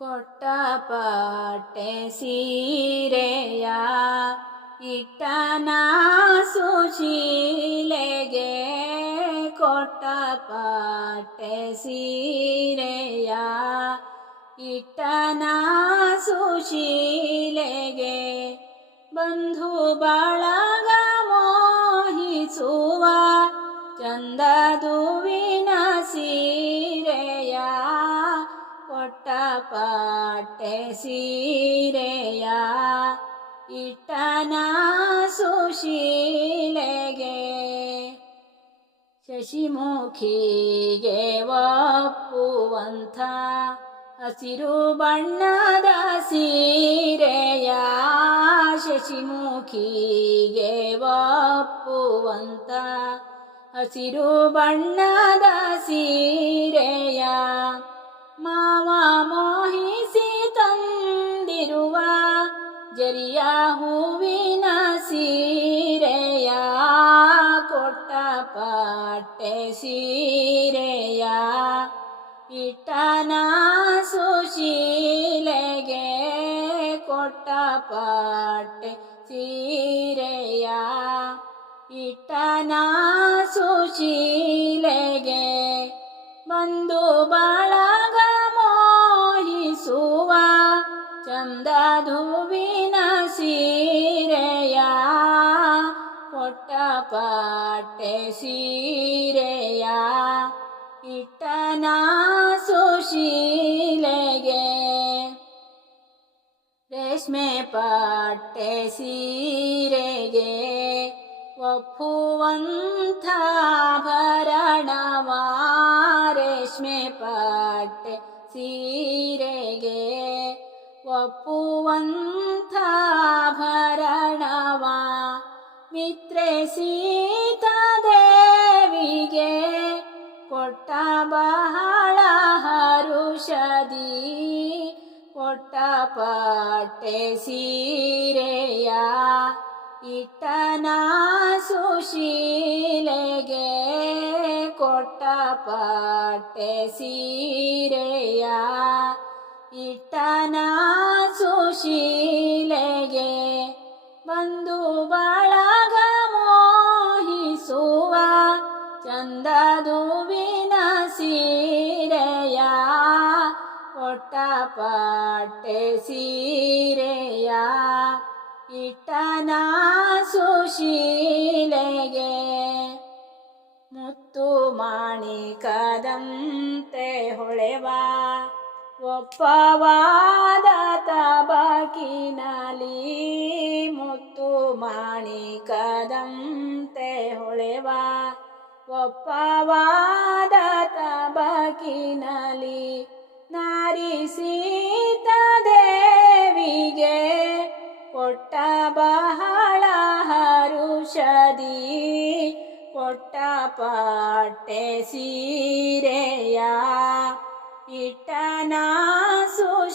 ಕೊಟ್ಟ ಸೀರೆಯ ಇಟ್ಟನ ಸುಶೀಲೆಗೆ ಕೊಟ್ಟ ಜೀಗ ಸೀರೆಯ ಇಟ್ಟನ ಸುಶೀಲೆಗೆ ಬಂಧು ಬಾಳ ಸೀರೆಯ ಇಟ್ಟನ ಸುಶೀಲೆಗೆ ಶಶಿಮುಖಿಗೆ ಒಪ್ಪುವಂಥ ಹಸಿರು ಬಣ್ಣದ ಸೀರೆಯ ಶಶಿಮುಖಿಗೆ ಒಪ್ಪುವಂಥ ಹಸಿರು ಬಣ್ಣದ ಸೀರೆಯ ಮಾವ ರೆಯ ಹೂವಿನ ಸೀರೆಯ ಕೊಟ್ಟ ಪಟ್ಟೆ ಸೀರೆಯ ಇಟ್ಟನ ಸುಶೀಲೆಗೆ ಕೊಟ್ಟ ಪಟ್ಟೆ ಸೀರೆಯ ಇಟ್ಟನ ಸುಶೀ इतना सुले गे रश्मे पट्टे सिरे गे वप्पुवन्था भरणा रश्मे पट्टे सिरे गे वप्पुवन्था भरणा मित्र सीता ಮಾಡಿ ಕೊಟ್ಟ ಪಾಟೆ ಸೀರೆಯ ಇಟ್ಟನ ಸುಶೀಲೆಗೆ ಕೊಟ್ಟ ಪಾಟೆ ಸೀರೆಯ ಇಟ್ಟನ ಸುಶೀಲೆಗೆ ಬಂದು ಬಳಗ ಮೋಹಿಸುವ ಚಂದದು ವಿನ ಸೀರೆಯ ಸುಶೀಲೆಗೆ ಸಿರೆಯ ಮಾಣಿ ಕದಂತೆ ಹೊಳೆವ ಒಪ್ಪವಾದ ತಬಕಿನಲಿ ಮುತ್ತು ಮಾಣಿ ಕದಂತೆ ಹೊಳೆವಾ ಒಪ್ಪವಾದ ತಬಕಿನಲಿ ಸೀತ ದೇ ಒಟ್ಟ ಬಹಳ ಹಾರುಷದಿ ಒಟ್ಟ ಪಟ್ಟ ಸಿರೆಯ ಇಟ್ಟು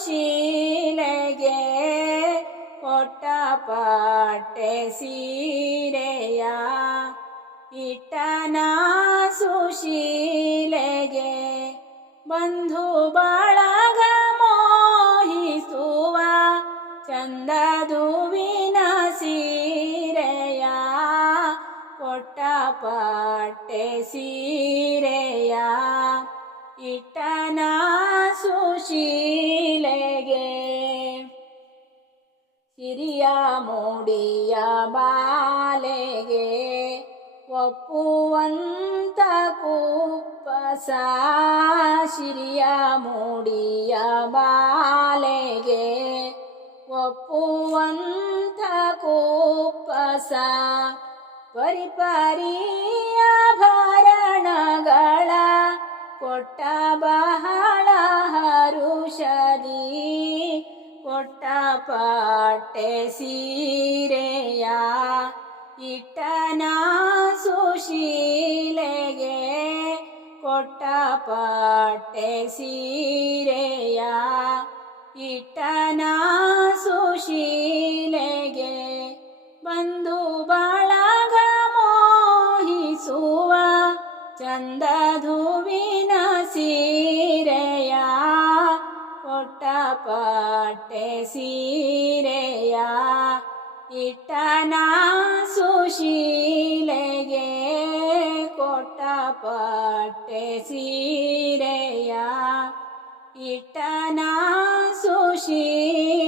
ಗೇ ಬಂಧು ಬಾ ಪಟ್ಟೆ ಸೀರೆಯ ಇಟ್ಟನ ಸುಶೀಲೆಗೆ ಸಿರಿಯ ಮೂಡಿಯ ಬಾಲೆಗೆ ಒಪ್ಪುವಂತ ಕುಪ್ಪಸ ಸಿರಿಯ ಮೂಡಿಯ ಬಾಲೆಗೆ ಒಪ್ಪುವಂತ ಕುಪ್ಪಸ ಪರಿಪಾರಿಯ ಭಾರಣಗಳ ಕೊಟ್ಟ ಬಹಳ ಹುಷಲಿ ಕೊಟ್ಟ ಪಾಟೆ ಸೀರೆಯ ಇಟ್ಟನ ಇಟ್ಟುಶೀಲ ಕೊಟ್ಟ ಪಾಟೆ ಸೀರೆಯ ಇಟ್ಟನ ಇಟ್ಟು ಬಂದು ಧೂವಿನ ಸೀರೆಯ ಕೊಟ್ಟ ಪಟ್ಟೆ ಸೀರೆಯ ಇಟ್ಟನ ಸುಶೀಲೆಗೆ ಕೊಟ್ಟ ಪಟ್ಟೆ ಸೀರೆಯ ಇಟ್ಟನ ಇಟ್ಟು